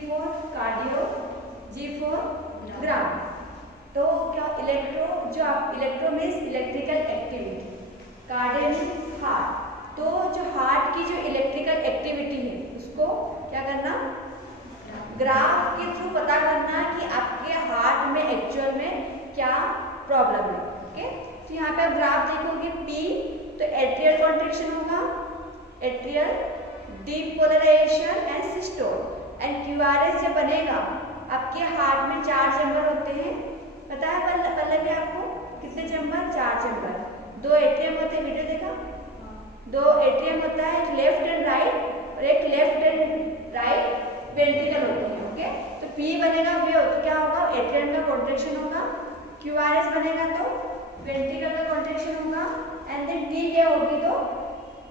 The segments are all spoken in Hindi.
फॉर कार्डियो, जी फॉर ग्राम। तो क्या इलेक्ट्रो, जो आप electro means electrical activity, cardio means heart. तो जो हार्ट की जो इलेक्ट्रिकल एक्टिविटी है उसको क्या करना, ग्राफ के थ्रू पता करना कि आपके हार्ट में एक्चुअल में क्या प्रॉब्लम है। ओके, तो यहाँ पे आप ग्राफ देखोगे पी, तो एट्रियल कॉन्ट्रैक्शन होगा, atrial depolarisation and systole, and QRS जब बनेगा आपके हार्ट में 4 चैम्बर होते हैं, पता है पहले भी आपको कितने चैम्बर, 4 चैम्बर, 2 एट्रियम होते हैं, वीडियो देखा, 2 एट्रियम होता है, एक लेफ्ट एंड राइट और एक लेफ्ट एंड राइट वेंट्रिकल होते हैं। ओके, तो पी बनेगा वे, तो क्या होगा, एट्रियम का कॉन्ट्रैक्शन होगा, क्यूआरएस बनेगा तो वेंट्रिकल का कॉन्ट्रैक्शन होगा, एंड देन डी क्या होगी तो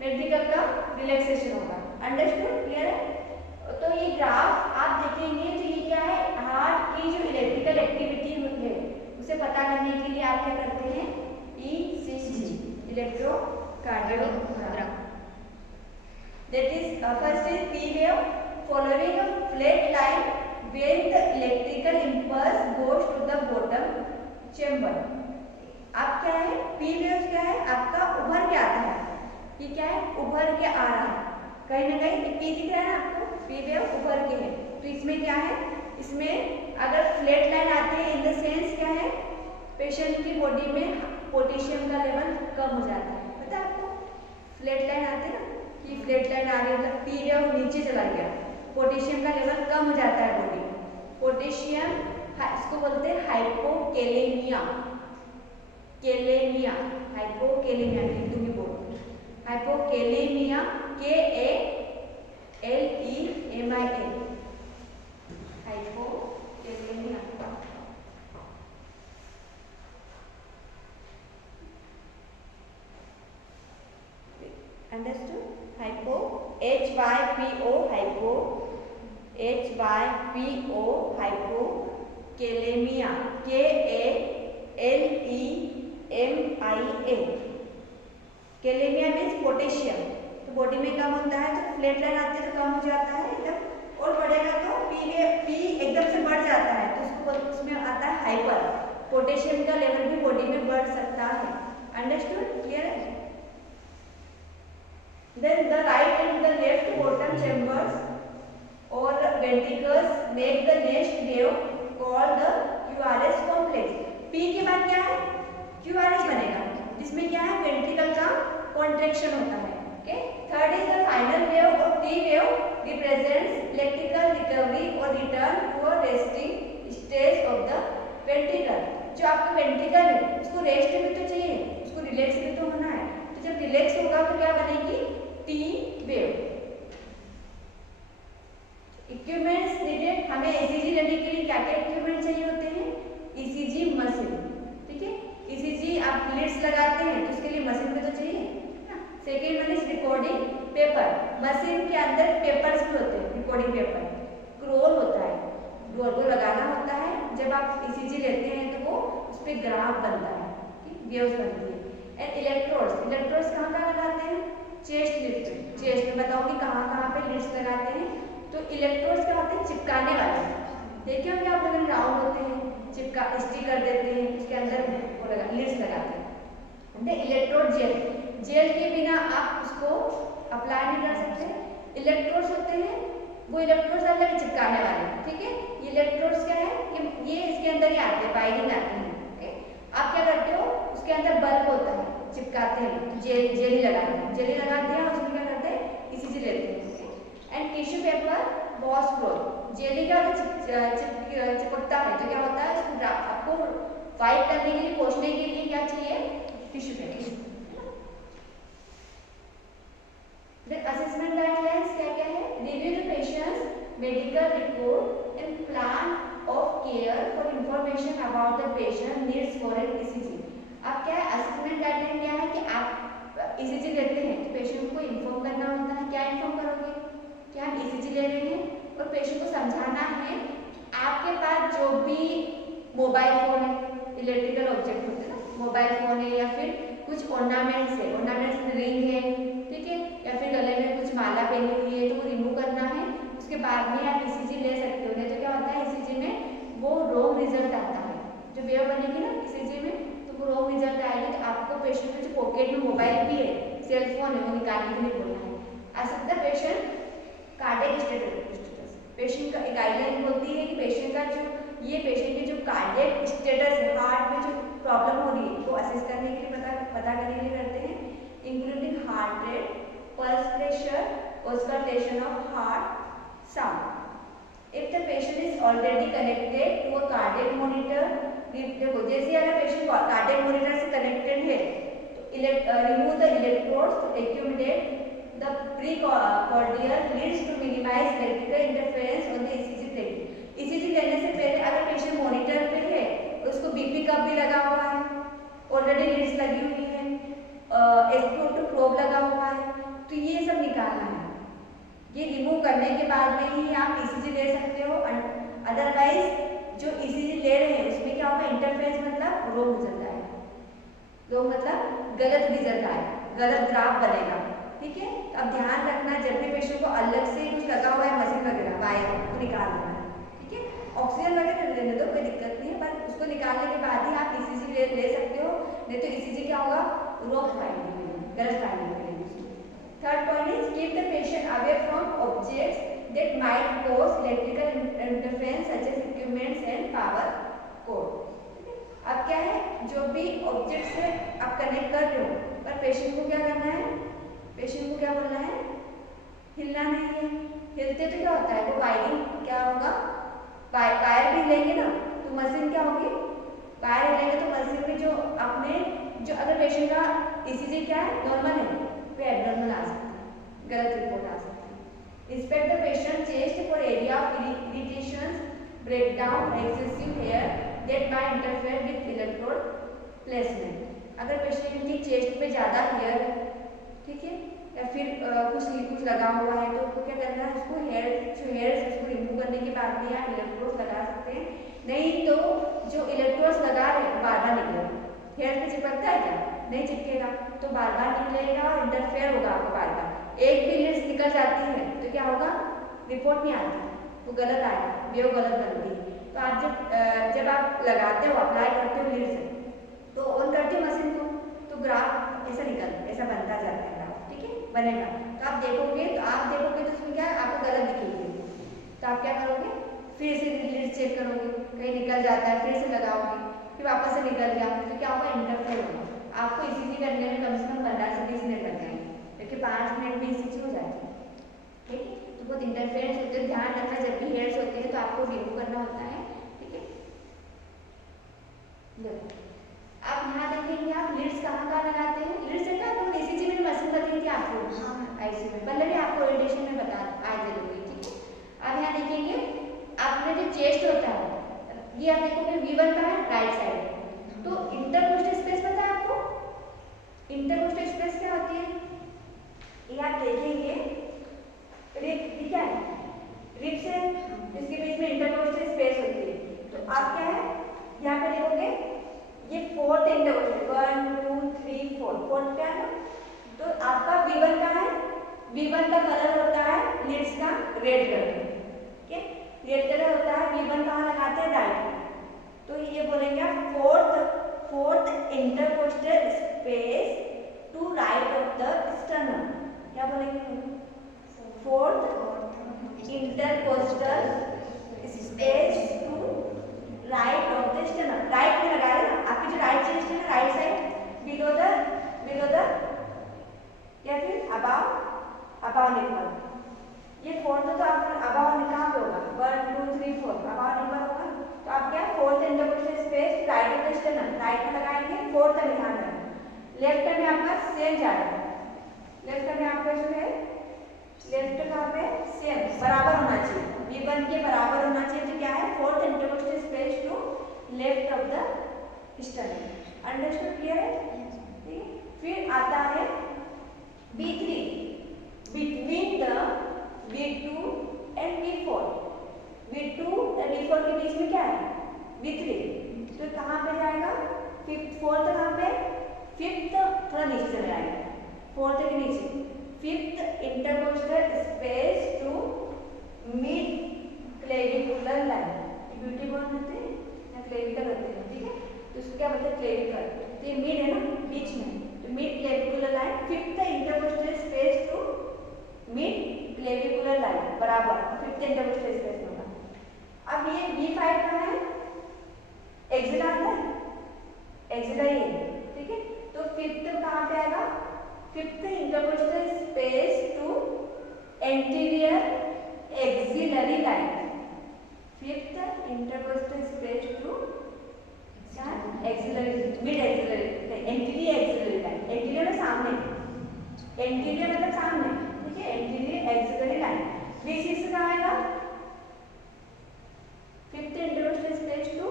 वेंट्रिकल का रिलैक्सेशन होगा। अंडरस्टूड, क्लियर है? तो ये ग्राफ आप देखेंगे तो ये क्या है, हार्ट की जो इलेक्ट्रिकल एक्टिविटी है उसे पता करने के लिए आप क्या करते हैं, ECG, electrocardiogram. That is first is P wave following a flat line when the electrical impulse goes to the bottom chamber। अब क्या है, पी वेव क्या है, आपका उभर के आता है, ये क्या है, उभर के आ रहा है, कहीं ना कहीं पी दिख रहा है ना आपको, पी वेव उभर के है। तो इसमें क्या है, इसमें अगर फ्लैट लाइन आती है इन द सेंस क्या है, पेशेंट की बॉडी में पोटेशियम का लेवल कम हो जाता है, पता है आपको, फ्लैट लाइन आती है ना, कि फ्लैट लाइन आ रही है मतलब पी वेव नीचे चला गया, पोटेशियम का लेवल कम हो जाता है बॉडी में, पोटेशियम, इसको बोलते हैं हाइपोकेलेमिया, केलेमिया, हाइपोकेलेमिया, लिख दूंगी board, hypokalemia, KALEMIA, hypokalemia. Understood, hypo, HYPO, hypo, HYPO, hypo kalemia, KALEMIA, kalemia means potassium, तो बॉडी में कम होता है, तो फ्लैट लाइन आती है तो कम हो जाता है एकदम, और बढ़ेगा तो पी एकदम से बढ़ जाता है, तो उसको उसमें आता है हाइपर, पोटेशियम का लेवल भी बॉडी में बढ़ सकता है। अंडरस्टूड, क्लियर है? Then the right and the left bottom chambers or ventricles make the next wave called the QRS complex। P के बाद क्या है, QRS बनेगा, जिसमें क्या है, वेंट्रिकल का कॉन्ट्रैक्शन होता है। Okay, third is the final wave और P wave represents electrical recovery और return to a resting stage of the ventricle. जो आपका वेंट्रिकल है उसको रेस्ट भी तो चाहिए, उसको रिलैक्स भी तो होना है, तो जब रिलैक्स होगा तो क्या बनेगी, टी वेव। इक्विपमेंट्स नीडेड, हमें ईसीजी लेने के लिए क्या क्या इक्विपमेंट चाहिए होते हैं, ईसीजी मशीन, ठीक है, ईसीजी आप लीड्स लगाते हैं तो उसके लिए मशीन भी तो चाहिए ना। Second one is recording paper, machine के अंदर पेपर्स भी होते हैं, रिकॉर्डिंग पेपर, क्रोल होता है, क्रोल को लगाना होता है, जब आप ईसीजी लेते हैं तो वो उस पर ग्राफ बनता है, वेव्स बनती है। एंड इलेक्ट्रोड्स, इलेक्ट्रोड्स कहाँ लगाते हैं, चेस्ट लिफ्ट, चेस्ट में बताऊंगी कहाँ कहाँ पे लिड्स लगाते हैं। तो इलेक्ट्रोड्स क्या होते हैं, चिपकाने वाले, देखे होंगे आप लोग, राउंड होते हैं, चिपका स्टिक कर देते हैं, उसके अंदर वो लगा लिड्स लगाते हैं। इलेक्ट्रोड जेल, जेल के बिना आप उसको अप्लाई नहीं कर सकते। इलेक्ट्रोड्स होते हैं वो इलेक्ट्रोड्स अंदर चिपकाने वाले, ठीक है, ये इलेक्ट्रोड्स क्या है, ये इसके अंदर ही आते हैं, बाइंडिंग आती है। आप क्या करते हो, उसके अंदर बल्ब होता है, चिपकाते हैं, जेली लगाते हैं, जेली लगाते हैं, उसमें क्या करते हैं, ईसीजी लेते हैं। And tissue paper, boss cloth, jelly क्या होता है, चिपकता है, तो क्या होता है, उसको आपको फाइट करने के लिए, पोंछने के लिए क्या चाहिए, टिश्यू पेपर। असेसमेंट गाइडलाइंस क्या क्या है, review the patient's medical report and plan of care for information about the patient needs for an ECG. अब क्या है, असेसमेंट गाइडलाइन क्या है कि आप ईसीजी लेते हैं तो पेशेंट को इन्फॉर्म करना होता है, क्या इन्फॉर्म करोगे, क्या हम ईसीजी ले रहे हैं, और पेशेंट को समझाना है आपके पास जो भी मोबाइल फोन है, इलेक्ट्रिकल ऑब्जेक्ट होते हैं ना, मोबाइल फोन है या फिर कुछ ऑर्नामेंट्स है, ऑर्नामेंट्स रिंग है, ठीक है, या फिर गले में कुछ माला पहनी हुई है तो वो रिमूव करना है, उसके बाद में आप ईसीजी ले सकते हो। नहीं तो क्या होता है ईसीजी में वो रॉन्ग रिजल्ट आता है, जो वेव बनेगी ना ईसीजी में तो वो रॉन्ग रिजल्ट आएगी। तो आपको पेशेंट के जो पॉकेट में मोबाइल भी है, सेल फोन है, वो निकालने के लिए बोलना है। आ सकता है पेशेंट कार्डियक स्टेटस, पेशेंट का एक गाइडलाइन बोलती है कि पेशेंट का जो पेशेंट की जो कार्डियक स्टेटस है, हार्ट में जो प्रॉब्लम हो रही है वो असेस करने के लिए पता करने के लिए करते हैं, including heart rate, pulse pressure, auscultation of heart, sound. If the patient is already connected to a cardiac monitor, देखो जैसे अगर पेशेंट कार्डियक मॉनिटर से कनेक्टेड है तो remove the electrodes to accumulate the precordial leads to minimise electrical interference on the ECG plate. ECG लेने से पहले अगर पेशेंट मॉनिटर पे है उसको बीपी कप भी लगा हुआ है, ऑलरेडी लीड्स लगी हुई है, SpO2 प्रोब लगा हुआ है, तो ये सब निकालना है। ये रिमूव करने के बाद में ही आप ईसीजी ले सकते हो। अदरवाइज जो ईसीजी ले रहे हैं उसमें क्या होगा, इंटरफेरेंस मतलब रॉन्ग रिजल्ट आएगा, रॉन्ग मतलब गलत रिजल्ट आएगा, गलत ग्राफ बनेगा। ठीक है, तो अब ध्यान रखना जब भी पेशेंट को अलग से कुछ लगा हुआ है मशीन वगैरह वायर को निकाल देना है। ठीक है, ऑक्सीजन वगैरह लेने दो, कोई दिक्कत नहीं है, पर उसको निकालने के बाद ही आप ईसीजी ले सकते हो, नहीं तो ईसीजी क्या होगा, रॉन्ग फाइंडिंग मिलेगी, गलत फाइंडिंग मिलेगी। Third point is keep the patient away from objects that might cause electrical interference such as equipments and power cord. अब क्या है, जो भी ऑब्जेक्ट से आप कनेक्ट कर रहे हो पर पेशेंट को क्या करना है, पेशेंट को क्या बोलना है, हिलना नहीं है। हिलते तो क्या होता है, वो वायरिंग क्या होगा, वायर भी हिलेंगे ना तो मशीन क्या होगी, वायर हिलेंगे तो मशीन में जो अपने जो अगर पेशेंट का ईसीजी क्या है नॉर्मल है तो एब्नॉर्मल आ सकता है, गलत रिपोर्ट आ सकती है। Inspect the patient chest for area of irritations, breakdown, excessive hair that might interfere with electrode placement. अगर पेशेंट की चेस्ट पे ज़्यादा हेयर है, ठीक है, या फिर कुछ लगा हुआ है तो उसको क्या करना है, उसको हेयर से उसको रिमूव करने के बाद में आप इलेक्ट्रोड्स लगा सकते हैं। नहीं तो जो इलेक्ट्रोड्स लगा रहे हैं बार बार निकलेगा, हेयर पे चिपकता है क्या, नहीं चिपकेगा, तो बार बार निकलेगा और इंटरफेयर होगा आपको बार बार। एक भी लीड्स निकल जाती है तो क्या होगा, रिपोर्ट नहीं आती, वो गलत आएगा, वेव गलत बनती है। तो आप जब आप लगाते हो, अप्लाई करते हो लीड्स तो ऑन करते हो मशीन को तो ग्राफ ऐसा बनता जाता है, ग्राफ ठीक है बनेगा। तो आप देखोगे तो उसमें क्या है, आपको गलत दिखेगी, तो आप क्या करोगे, फिर से लीड्स चेक करोगे, कहीं निकल जाता है फिर से लगाओगे, फिर वापस से निकल गया तो क्या होगा, इंटरफेयर होगा। आपको ईसीजी करने में कम से कम 15 से 20 मिनट लग जाएंगे, क्योंकि 5 मिनट में ईसीजी हो जाती है। ठीक है, तो बहुत इंटरफेरेंस होते हैं, ध्यान रखना जब भी हेयर्स होते हैं तो आपको रिमूव करना होता है। ठीक है, देखो आप यहाँ देखेंगे, आप लीड्स कहाँ लगाते हैं, लीड्स है ना, तो ईसीजी में मशीन बताई थी आपको आईसीयू में, पहले भी आपको ओरिएंटेशन में बता आज दे दूँगी। ठीक है, आप यहाँ देखेंगे, आपने जो चेस्ट होता है ये आप देखोगे V1 का है राइट साइड, तो इंटरकोस्टल स्पेस पता है आपको, इंटरकोस्टल स्पेस क्या होती है, ये आप देखेंगे रिब, ठीक है, रिब से इसके बीच में इंटरकोस्टल स्पेस होती है। तो आप क्या है यहाँ पे देखोगे, ये फोर्थ इंटरकोस्टल 1 2 3 4 फोर्थ क्या है, तो आपका V1 का है, V1 का कलर होता है लीड्स का रेड कलर, ठीक है, रेड कलर होता है। V1 कहाँ लगाते हैं, राइट में, तो ये बोलेंगे fourth intercostal space to right of the sternum, क्या बोलेंगे, fourth intercostal space to right of the sternum, right में लगा रहे हैं, आपकी जो राइट चेस्ट है राइट साइड बिलो द या फिर अबाव निपल, ये फोर्थ तो आपका अबाव कहाँ पे होगा, 1 2 3 4 अबाव निपल होगा। तो आप क्या fourth intercostal space right of the sternum, right में लगाएंगे, फोर्थ का ध्यान रखना। लेफ्ट में आपका सेम जाएगा, लेफ्ट में आपका जो है लेफ्ट कहाँ पे सेम बराबर होना चाहिए, V1 के बराबर होना चाहिए, तो क्या है fourth intercostal space to left of the sternum. Understood, clear है, ठीक है। फिर आता है V3 between the V2 and V4, V2 और V4 के बीच में क्या है, V3, तो कहाँ पे जाएगा, फोर्थ कहाँ पे, फिफ्थ थोड़ा नीचे चले आएगा, फोर्थ के नीचे, fifth intercostal space to mid clavicular line, beauty bone होते हैं या क्लेविकल होते हैं, ठीक है, तो इसको क्या बोलते हैं क्लेविकल, तो ये मिड है ना बीच में, तो mid clavicular line, fifth intercostal space to mid clavicular line बराबर फिफ्थ इंटरकोस्टल स्पेस होगा। अब ये B5 कहाँ है, एक्सिला आता है, एक्सिला ये, ठीक है, तो फिफ्थ कहाँ पे आएगा, fifth intercostal space to anterior axillary line, fifth intercostal space to axillary mid axillary anterior axillary line, anterior में सामने, एंटीरियर मतलब सामने, ठीक है, एंटीरियर एक्सिलरी लाइन। B6 कहाँ आएगा, fifth intercostal space to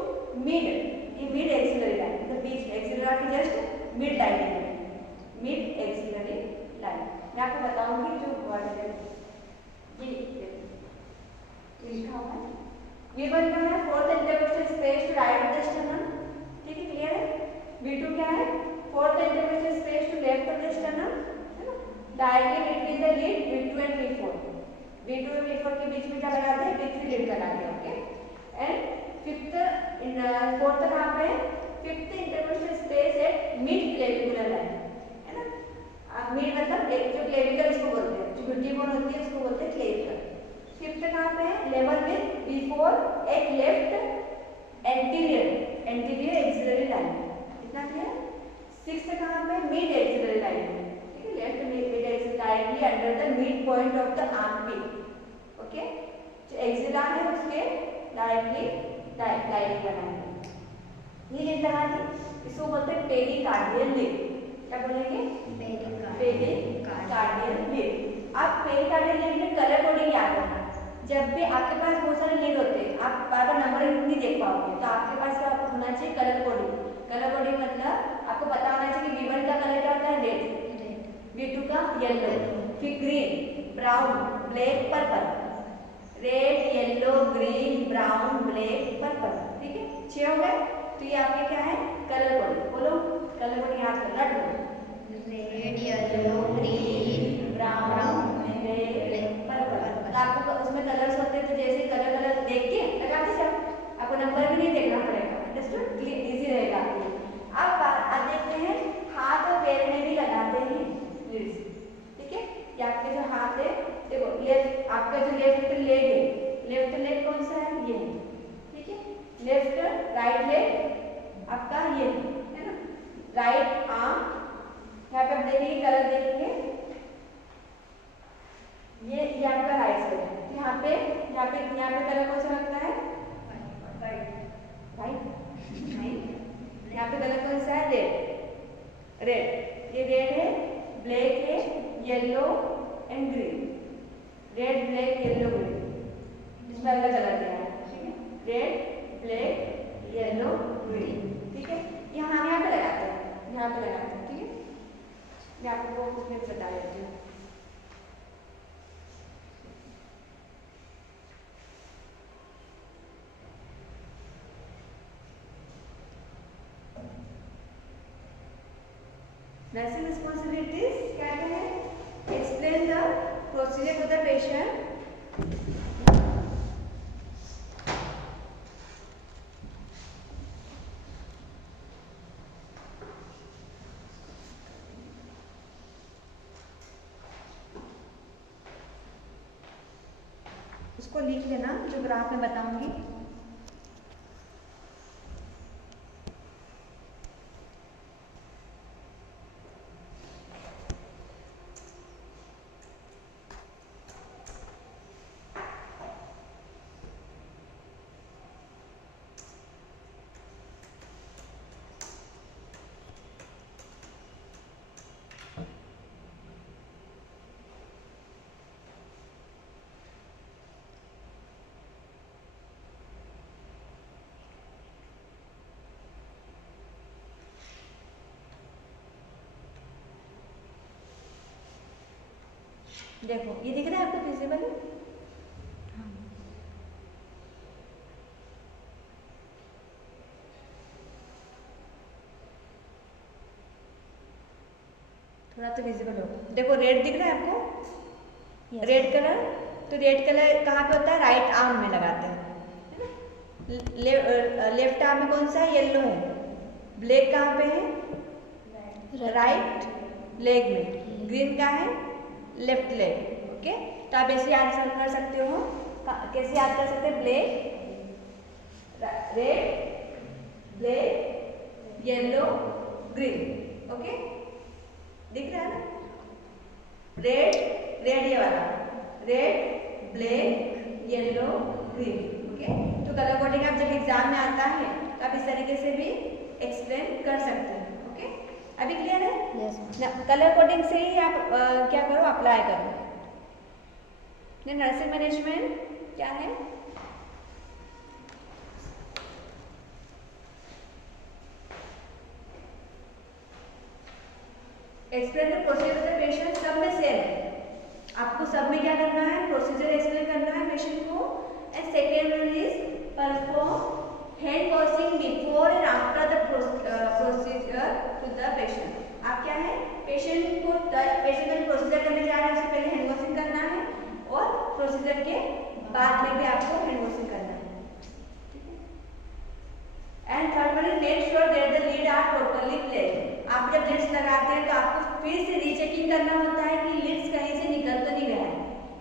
mid, ये मिड एक्सिलरी लाइन, मतलब बीच में एक्सिलरी की जस्ट मिड लाइन है, मिड एक्सिलरी लाइन। मैं आपको बताऊंगी जो वर्ड है ये लिखा हुआ है, V1 का है fourth intercostal space to right of the sternum, ठीक है, क्लियर है। V2 क्या है, fourth intercostal space to left of the sternum, है ना, directly between the lead V2 and V4, V2 और V4 के बीच में क्या लगाते हैं, B3 लीड लगाते हैं, ओके। एंड फिफ्थ फोर्थ कहाँ पे, fifth intercostal space at mid clavicular line, है ना, मिड मतलब एक जो क्लेविकल इसको बोलते हैं, जो ब्यूटी बोन होती है उसको बोलते हैं क्लेविकल। फिफ्थ कहाँ पे है, लेवल विद B4 एक लेफ्ट एंटीरियर एक्सिलरी लाइन, इतना क्लियर। सिक्स्थ कहाँ पे, मिड एक्सिलरी लाइन, ठीक है, left mid axillary directly under the mid point of the armpit, okay, जो एक्सिला है उसके डायरेक्टली लाइन बनाएंगे। ये लिप लगा दी, इसको बोलते हैं पेरिकार्डियल लिप, क्या बोलेंगे, पेरिकार्डियल लिप। आप पेरिकार्डियल लिप में कलर कोडिंग याद रखना, जब भी आपके पास बहुत सारे लीड होते हैं, आप बार बार नंबर नहीं देख पाओगे, तो आपके पास क्या होना चाहिए, कलर कोडिंग। कलर कोडिंग मतलब आपको पता होना चाहिए कि V1 का कलर क्या होता है, रेड, V2 का येलो, फिर green, brown, black, purple, red, yellow, green, brown, black, purple, ठीक है, 6 हो गए। तो ये आपके क्या है, कलर कोडिंग, बोलो कलर कोडिंग याद कर, रट लो, red, yellow, green, brown, black, purple. तो आपको उसमें कलर्स होते हैं, तो जैसे कलर कलर देख के लगाते जाओ, आपको नंबर भी नहीं देखना पड़ेगा, अंडरस्टूड, इजी रहेगा आपके लिए। अब देखते हैं हाथ और पैर में भी लगाते हैं लीड्स, ठीक है, ये आपके जो हाथ है, देखो लेफ्ट, आपका जो लेफ्ट लेग है, लेफ्ट लेग कौन सा है, ये है, ठीक है, लेफ्ट राइट लेग आपका ये है ना, राइट आर्म, यहाँ पे आप देखेंगे कलर देखेंगे, ये आपका राइट साइड है, यहाँ पे कलर कौन सा लगता है, राइट, यहाँ पे कलर कौन सा है, रेड, ये रेड है, ब्लैक है, yellow and green, red, black, yellow, green, इसमें अलग कलर दिया है, ठीक है, रेड, ब्लैक, येलो, ग्रीन, ठीक है, यहाँ पे लगाते हैं, यहाँ पे लगाते हैं, ठीक है, मैं आपको उसमें बता देती हूँ। नर्सिंग रिस्पॉन्सिबिलिटीज क्या है, explain the procedure to the patient, उसको लिख लेना जो ग्राफ में बताऊंगी। देखो ये दिख रहा है आपको विजिबल है, थोड़ा तो विजिबल होगा, देखो रेड दिख रहा है आपको, रेड कलर, तो रेड कलर कहाँ पे होता है? राइट आर्म में लगाते हैं, है ना। लेफ्ट आर्म में कौन सा है? येलो है। ब्लैक कहाँ पे है? राइट लेग में। ग्रीन का है? Left leg. ओके, तो आप ऐसे याद कर सकते हो। कैसे याद कर सकते हैं? Black, red, black, yellow, green. Okay, दिख रहा है ना? रेड, रेड ये वाला, red, black, yellow, green. Okay, तो कलर कोडिंग आप जब एग्जाम में आता है तो आप इस तरीके से भी एक्सप्लेन कर सकते हैं। ओके, अभी क्लियर है? यस। कलर कोडिंग से ही आप क्या करो? अप्लाई करो। नर्सिंग मैनेजमेंट क्या है? Explain the procedure of the patient, सब में सेम है। आपको सब में क्या करना है? प्रोसीजर एक्सप्लेन करना है पेशेंट को। And second one is perform hand washing before and after the procedure to the patient. आप क्या है? पेशेंट को प्रोसीजर करने जा रहे हैं, उससे पहले हैंड वॉशिंग करना है और प्रोसीजर के बाद में भी आपको हैंड वॉशिंग करना है। And third one is make sure that the lead are totally plain. आप जब लिड्स लगाते हैं तो आपको फिर से रीचेकिंग करना होता है कि लिड्स कहीं से निकल तो नहीं गया है,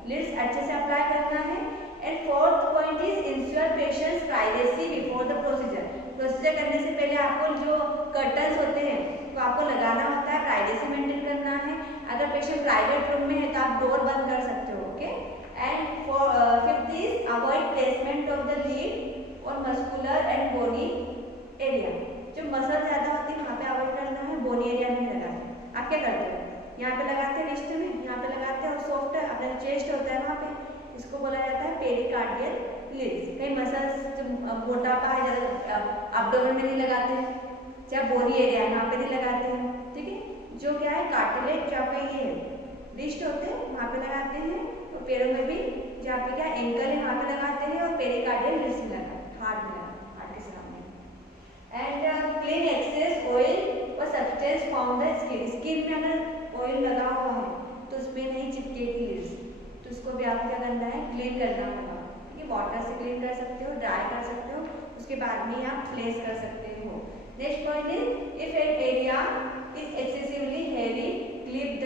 लिड्स अच्छे से अप्लाई करना है। And fourth point is ensure patients privacy before the procedure. Procedure करने से पहले आपको जो कर्टन्स होते हैं तो आपको लगाना होता है, प्राइवेसी मेंटेन करना है। अगर पेशेंट प्राइवेट रूम में है तो आप डोर बंद कर सकते हो। Okay, and fifth is avoid placement of the lead और मस्कुलर एंड बोनी एरिया। जो मसल ज्यादा होती है वहाँ पे अवॉइड करना है, बोनी एरिया में लगाना है। आप क्या करते हो? यहाँ पे लगाते हैं रिस्ट में, यहाँ पे लगाते हैं, और सॉफ्ट अपना चेस्ट होता है वहाँ पे, इसको बोला जाता है पेरिकार्डियल लीड्स। कई मसल्स जो मोटापा है ज़्यादा एब्डोमेन में नहीं लगाते हैं, चाहे बोनी एरिया है वहाँ पे नहीं लगाते हैं। ठीक है, जो क्या है कार्टिलेज, जो आपका ये है रिस्ट होते हैं वहाँ पे लगाते हैं, और पैरों में भी जहाँ पे क्या एंकल है वहाँ पे लगाते हैं, और पेरिकार्डियल लीड्स में लगाते हैं, हार्ट में लगाते हैं, हार्ट के surrounding. And clean excess oil और substance from the skin. Skin में अगर ऑयल लगा हुआ है तो उसमें नहीं चिपकेगी लीड्स, तो उसको भी आपको क्या करना है? क्लीन करना होगा। ठीक है, वाटर से क्लीन कर सकते हो, ड्राई कर सकते हो, उसके बाद में आप प्लेस कर सकते हो। Next point is if an area is excessively heavy clip the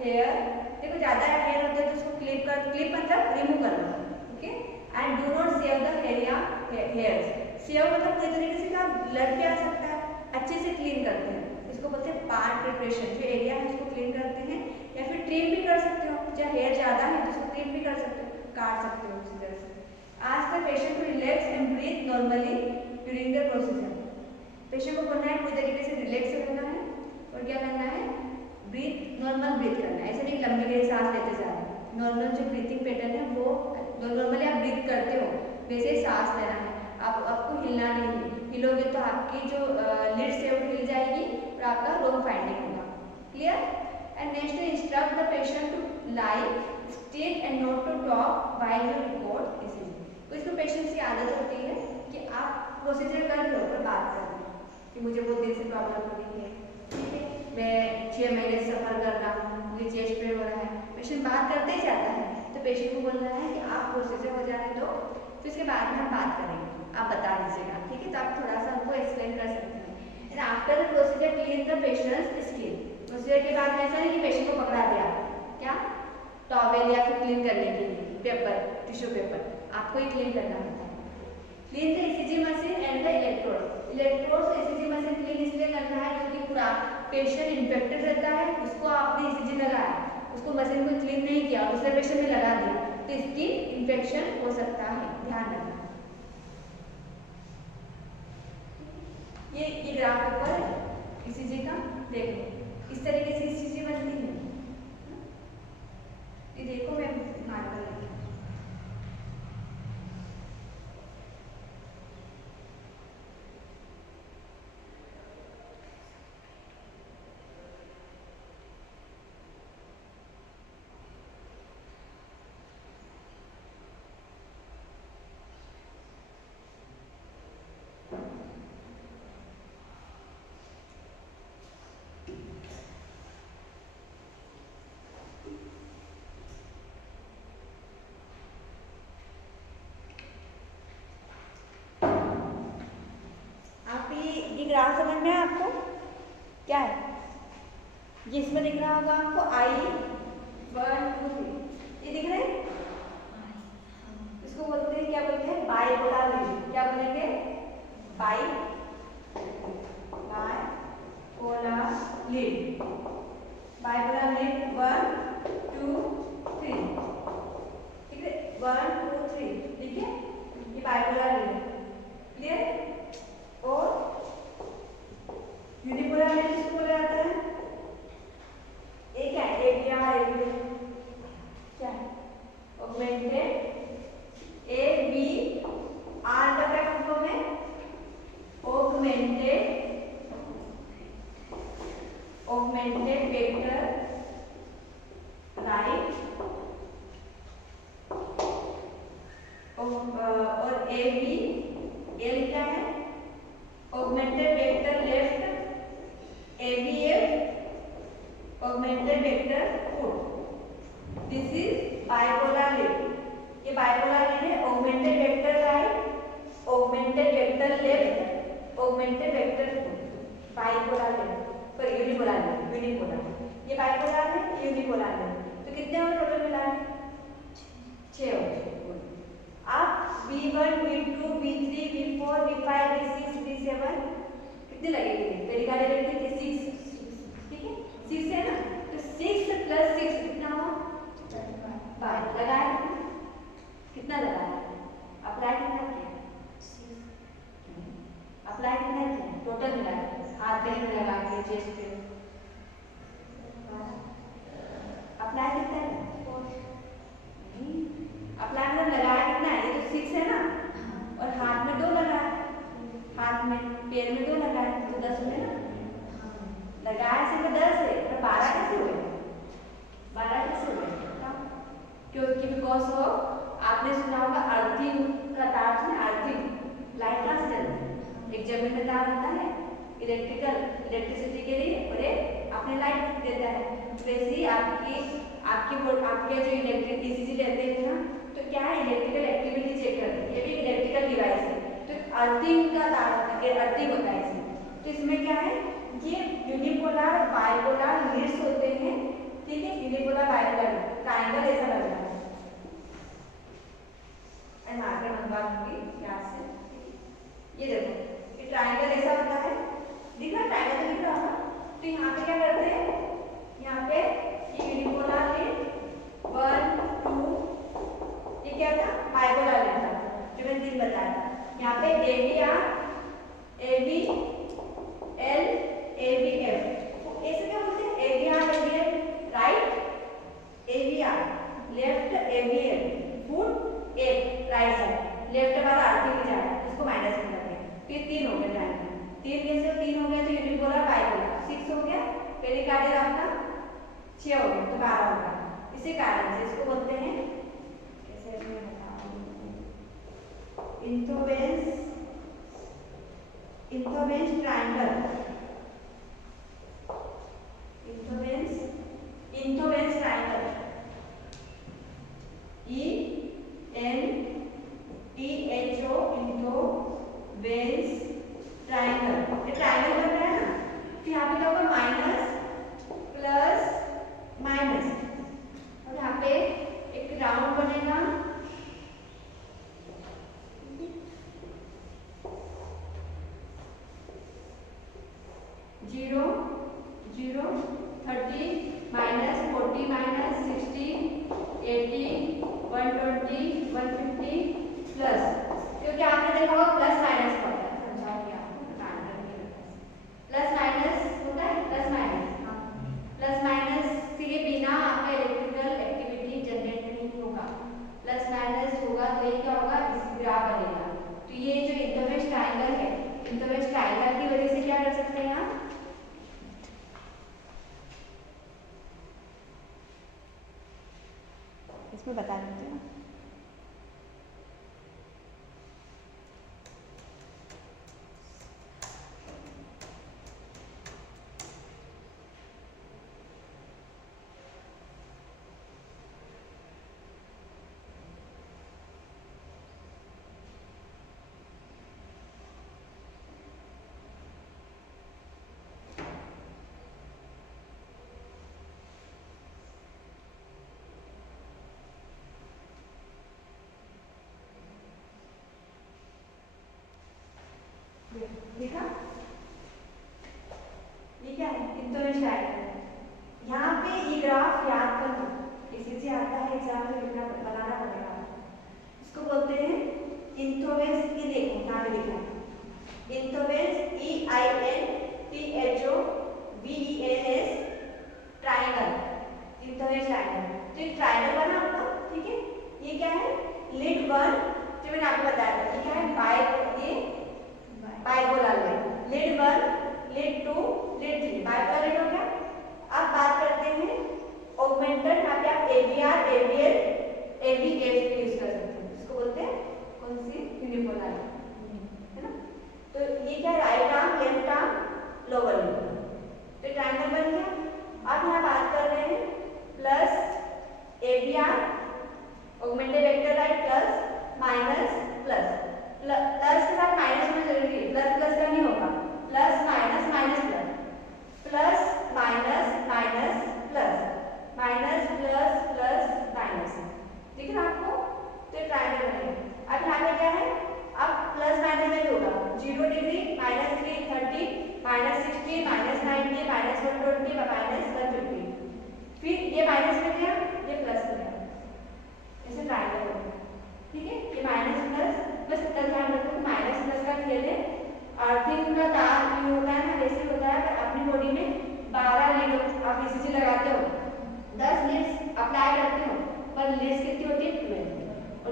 hair. देखो ज़्यादा हेयर होता है तो उसको क्लिप मतलब रिमूव करना। Okay, and do not save the hairs. Save मतलब पूरी तरीके से ब्लड भी आ सकता है, अच्छे से क्लीन करते हैं, इसको बोलते हैं पार्ट प्रिपरेशन। जो एरिया है उसको क्लीन करते हैं, या फिर ट्रिम भी कर सकते हो, चाहे हेयर ज़्यादा है तो उसको ट्रिम भी कर सकते हो, काट सकते हो उसी तरह से। Ask the patient to relax and breathe normally during the procedure. Patient को करना है पूरी तरीके से रिलैक्स करना है, और क्या करना है? ब्रीथ नॉर्मल ब्रीथ करना है, ऐसे नहीं लंबी देर सांस लेते जा रहे हैं। नॉर्मल जो ब्रीथिंग पैटर्न है वो नॉर्मली आप ब्रीथ करते हो वैसे ही सांस लेना है। आपको हिलना नहीं है, हिलोगे तो आपकी जो लिड्स है वो हिल जाएगी और आपका रोंग फाइंडिंग होगा। Clear? And next instruct the patient to lie still and not to talk while you record ECG. तो इसमें पेशेंट्स की आदत होती है कि आप प्रोसीजर कर लो पर बात कर लो कि मुझे बहुत देर से प्रॉब्लम हो रही है, ठीक है, मैं 6 महीने सफ़र कर रहा हूँ, मुझे चेस्ट पेन हो रहा है। पेशेंट बात करते ही जाता है, तो पेशेंट को बोलना है कि आप प्रोसीजर हो जाने दो, फिर इसके बाद में हम बात करेंगे, आप बता दीजिएगा। ठीक है, तो आप थोड़ा सा उनको एक्सप्लेन कर सकते हैं। And after the procedure clean the patients skin. Procedure के बाद ऐसा नहीं कि पेशेंट को पकड़ा दिया, क्या टॉवेल या फिर क्लीन करने के लिए पेपर, टिश्यू पेपर, आपको ही क्लीन करना होता है। Clean the ECG machine and the electrode. Electrode ECG machine clean इसलिए करना है क्योंकि पूरा पेशेंट इन्फेक्टेड रहता है, उसको आपने ईसीजी लगाया, उसको मशीन को क्लीन नहीं किया और दूसरे पेशेंट में लगा दिया तो इसकी इन्फेक्शन हो सकता है, ध्यान रखना। ये ग्राफ ऊपर है ईसीजी का, देखो इस तरीके से ईसीजी बनती है। ये देखो मैं मार्कर लेती हूँ। है आपको? क्या है ये? इसमें दिख रहा होगा आपको I 1 2 3, ये दिख रहे हैं? इसको बोलते हैं, क्या बोलते हैं? Bipolar lead. क्या बोलेंगे? Bipolar lead. बाइपोलर लीड 1 2 3, ठीक है? 1 2 3 ठीक है, ये बाइपोलर लीड है। क्लियर? और यूनिपोलर लीड किसको बोला जाता है? एक है ABR क्या है? ऑगमेंटेड ABR का क्या फॉर्म है? ऑगमेंटेड वेक्टर राइट, और ABL क्या है? Augmented vector left, ABF augmented vector foot. This is bipolar lead. ये बाइपोलर लीड है। Augmented vector right, augmented vector left, augmented vector foot. Bipolar lead पर यूनिपोलर लीड, यूनिपोलर। ये बाइपोलर है, ये यूनिपोलर है। तो कितने और टोटल मिला है? 6 हो गए। आप V1 V2 V3 V4 V5 V6 V7 कितने लगेंगे? पहली गाड़ी लगती थी 6, ठीक है? 6 है ना, तो 6 + 6 कितना हुआ? 12 लगाया। कितना लगाया? अप्लाई कितना किया? अप्लाई कितना किया? टोटल मिलाया, हाथ पे लगा के चेस्ट पे अप्लाई कितना है? अप्लाई मतलब लगाया कितना है? ये तो 6 है ना, और हाथ में 2 लगाया, हाथ में पैर में 2 लगाया, तो 10 हुए ना। लगाया सिर्फ 10 है, तो 12 कैसे हुए? 12 कैसे हुए? क्योंकि बिकॉज ऑफ आपने सुना होगा अर्थिंग का तार से, अर्थिंग लाइट कहाँ से चलती है? एक जमीन में तार होता है इलेक्ट्रिसिटी के लिए, और एक अपने लाइट देता है। वैसे ही आपके जो इलेक्ट्रिक ECG लेते हैं ना, तो क्या है? इलेक्ट्रिकल एक्टिविटी चेक करते हैं। ये भी इलेक्ट्रिकल डिवाइस है, तो अर्थिंग का तार होता है, अर्थिंग होता है इसमें। तो इसमें क्या है? ये यूनिपोलर और बाइपोलर लीड्स होते हैं, ठीक है? यूनिपोलर बाइपोलर ट्रायंगल ऐसा लग रहा है। मैं मार्कर मंगवा दूंगी यहाँ से। ये देखो, ये ट्रायंगल ऐसा होता है, दिख रहा है? ट्रायंगल तो दिख रहा होगा। तो यहाँ पे क्या करते हैं? यहाँ पे ये यूनिपोलर लीड 1 2, ये क्या था? बाइपोलर लीड था, जो मैंने 3 बताया था। यहाँ पे ABR ABL ABF, ऐसे क्या बोलते हैं? ABR ABL right, ABR left, ABL foot, एक राइट साइड, लेफ्ट वाला आरती में जाए, इसको माइनस में करते हैं। फिर 3 हो गए ट्रायंगल, 3 कैसे? 3 हो गए तो यूनिपोलर बाइपोलर, 6 हो गया, पहले कार्डियल आपका 6 हो गया, तो 12 होगा। इसी कारण से इसको बोलते हैं, कैसे मैं बताऊं, इंथोवेंस ट्रायंगल, इंथोवेंस ट्रायंगल, ENTHO इंथोवेंस ट्रायंगल। ये ट्रायंगल बन रहा है ना, तो यहाँ पे क्या होगा? माइनस प्लस माइनस, और यहाँ पे एक राउंड बनेगा, 0 0 30 माइनस 40 माइनस 60 80 120 150 प्लस, क्योंकि आपने देखा होगा प्लस माइनस का होता है, समझाओ क्या प्लस माइनस होता है? प्लस माइनस के बिना आपका इलेक्ट्रिकल एक्टिविटी जनरेट नहीं होगा। प्लस माइनस होगा तो ये क्या होगा? इस ग्राफ बनेगा। तो ये जो इंटरवेंस ट्रायंगल है, इंटरवेंस ट्रायंगल की वजह से क्या कर सकते हैं आप? इसमें बता देते हैं।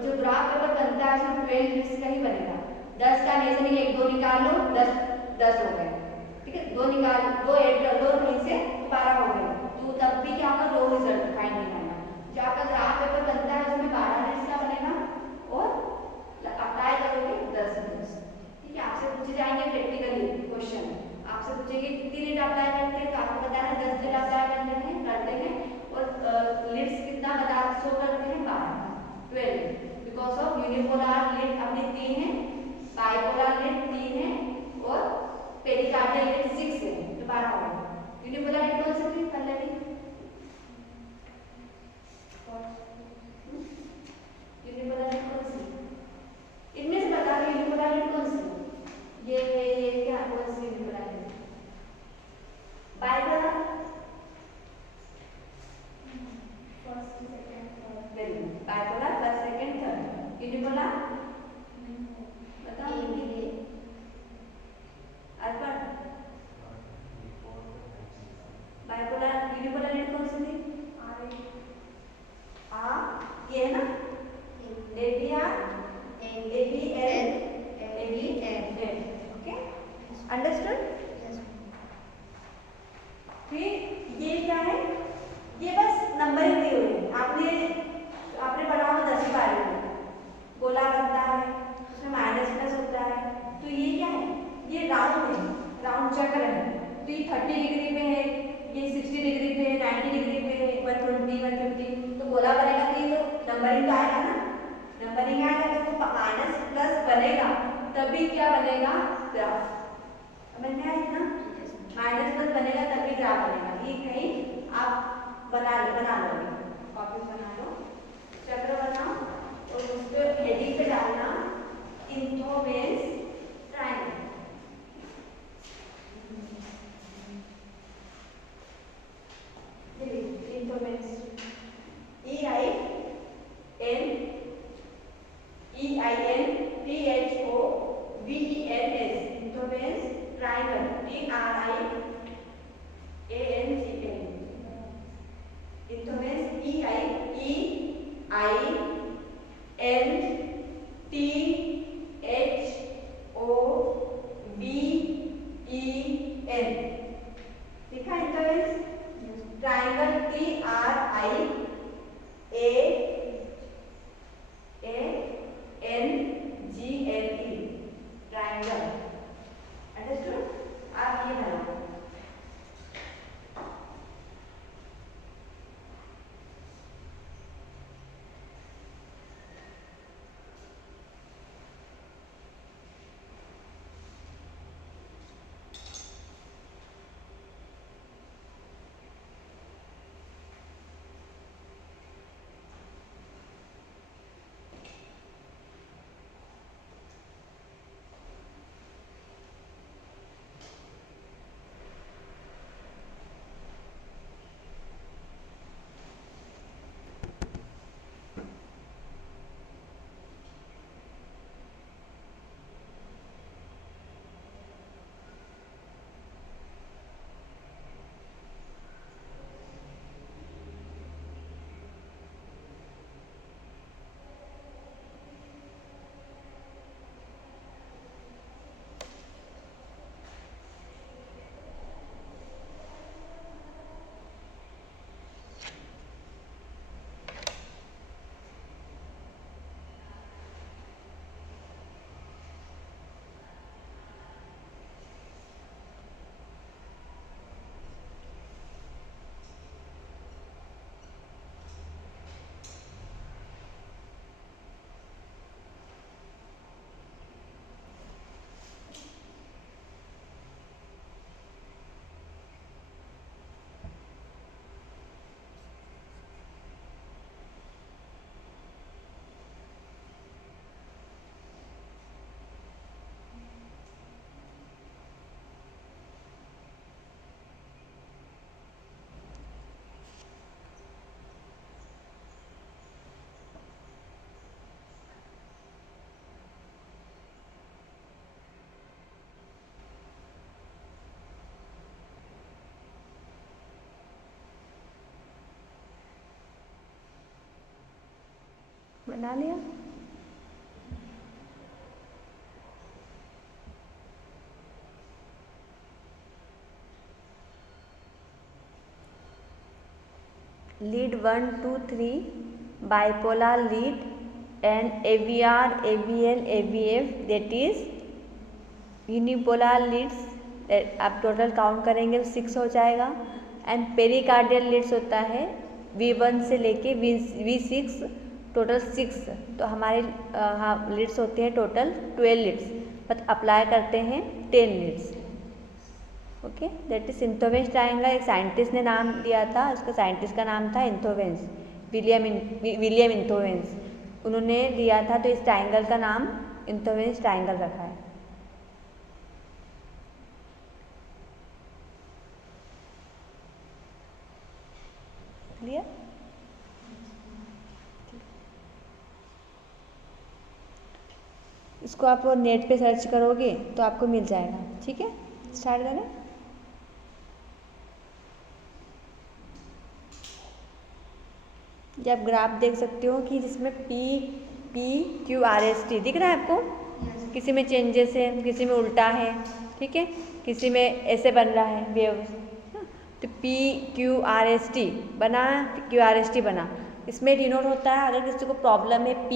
जो ग्राफ पेपर बनता है उसमें 12 यूनिट्स का ही बनेगा। 10 का नहीं से नहीं, 1 2 निकाल लो, 10 हो गए, ठीक है, 2 निकाल, 2 ऐड कर दो, वहीं से 12 हो गए। तो तब भी क्या होगा, रो रिजल्ट फाइंड निकालना। जो आपका ग्राफ पेपर बनता है उसमें 12 यूनिट्स का बनेगा और अप्लाई करोगे 10 यूनिट्स, ठीक है। आपसे पूछे जाएंगे प्रैक्टिकली क्वेश्चन, आपसे पूछेंगे कितनी लीड अप्लाई करते हैं, तो आपको बताना 10 लीड अप्लाई करते हैं और लीड्स कितना बता शो करते हैं, 12 बिकॉज ऑफ यूनिपोलर लीड अपनी 3 है, बाइपोलर लीड 3 है और पेरिकार्डियल लीड 6 है, तो 12 हो गए। यूनिपोलर लीड कौन सी थी पहले? यूनिपोलर लीड कौन सी? इनमें से बता दो यूनिपोलर लीड कौन सी? ये क्या कौन सी unipolar lead? Bipolar first second third, very good, bipolar first second third. Unipolar बताओ अर्पण, बाइपोलर यूनिपोलर लीड कौन सी थी? ये है ना, ABR ABL ABL, okay, understood. फिर ये क्या है, ये बस नंबरिंग दी हुई है, आपने पढ़ा हो 10वीं 12वीं में, गोला बनता है उसमें माइनस प्लस होता है, तो ये क्या है, ये राउंड है, राउंड चक्र है, तो ये 30 डिग्री पे है, ये 60 डिग्री पे है, 90 डिग्री पे है, 120 150, तो गोला बनेगा तो ये तो नंबरिंग तो आएगा ना, नंबरिंग आएगा तो माइनस प्लस बनेगा, तभी क्या बनेगा, ग्राफ। समझ में आया ना, माइनस प्लस बनेगा तभी ग्राफ बनेगा। ये कहीं आप बना लो कॉपी बना लो, चक्र बनाओ और उस पे हेडिंग पे डालना Einthoven's triangle. Einthoven's EINTHOVENS, Einthoven's triangle, TRIANGL, Einthoven's EINTHOVEN, लिखा Einthoven's triangle TRIANGLE, triangle, understood. आप ये बनाओ, बना लिया। lead 1, 2, 3, bipolar lead, and AVR, AVN, AVF, that is unipolar leads. आप टोटल काउंट करेंगे तो 6 हो जाएगा. एंड पेरिकार्डियल लीड्स होता है V1 से लेके V6, टोटल 6. तो हमारे लीड्स होते हैं टोटल 12 लीड्स, बट अप्लाई करते हैं 10 leads. Okay, that is Einthoven's triangle. एक साइंटिस्ट ने नाम दिया था, उसका साइंटिस्ट का नाम था इंथोवेंस, विलियम इंथोवेंस. उन्होंने दिया था, तो इस ट्रायंगल का नाम इंथोवेंस ट्रायंगल रखा है. क्लियर? इसको आप नेट पे सर्च करोगे तो आपको मिल जाएगा. ठीक है, स्टार्ट करें. ये आप ग्राफ देख सकते हो कि जिसमें PQRST दिख रहा है आपको. किसी में चेंजेस है, किसी में उल्टा है. ठीक है, किसी में ऐसे बन रहा है वेव. तो PQRST बना, QRST बना. इसमें डिनोट होता है अगर किसी को प्रॉब्लम है, P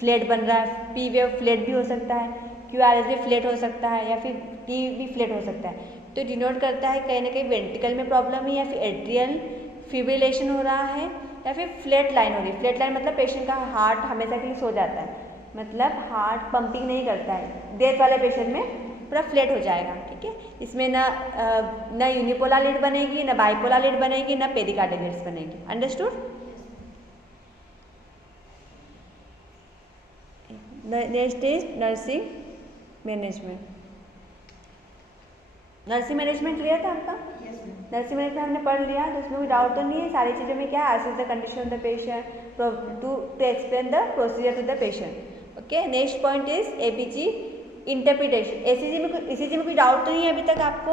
फ्लैट बन रहा है, P वेव फ्लैट भी हो सकता है, QRS भी फ्लैट हो सकता है, या फिर T भी फ्लैट हो सकता है. तो डिनोट करता है कहीं ना कहीं वेंट्रिकल में प्रॉब्लम है, या फिर एट्रियल फिब्रिलेशन हो रहा है, या फिर फ्लैट लाइन हो रही है. फ्लैट लाइन मतलब पेशेंट का हार्ट हमेशा के लिए सो जाता है, मतलब हार्ट पंपिंग नहीं करता है. डेथ वाले पेशेंट में पूरा फ्लैट हो जाएगा. ठीक है, इसमें ना यूनिपोलर लीड बनेगी, ना बाइपोलर लीड बनेगी, ना पेरिकार्डियल लीड्स बनेगी. Understood? Next is nursing management. Nursing management clear था आपका? नर्सिंग मैनेजमेंट हमने पढ़ लिया, तो उसमें कोई डाउट तो नहीं है. सारी चीज़ों में क्या है, assess the condition of the patient to explain the procedure to the patient. Okay, next point is ABG interpretation. ECG में कोई डाउट तो नहीं है अभी तक आपको?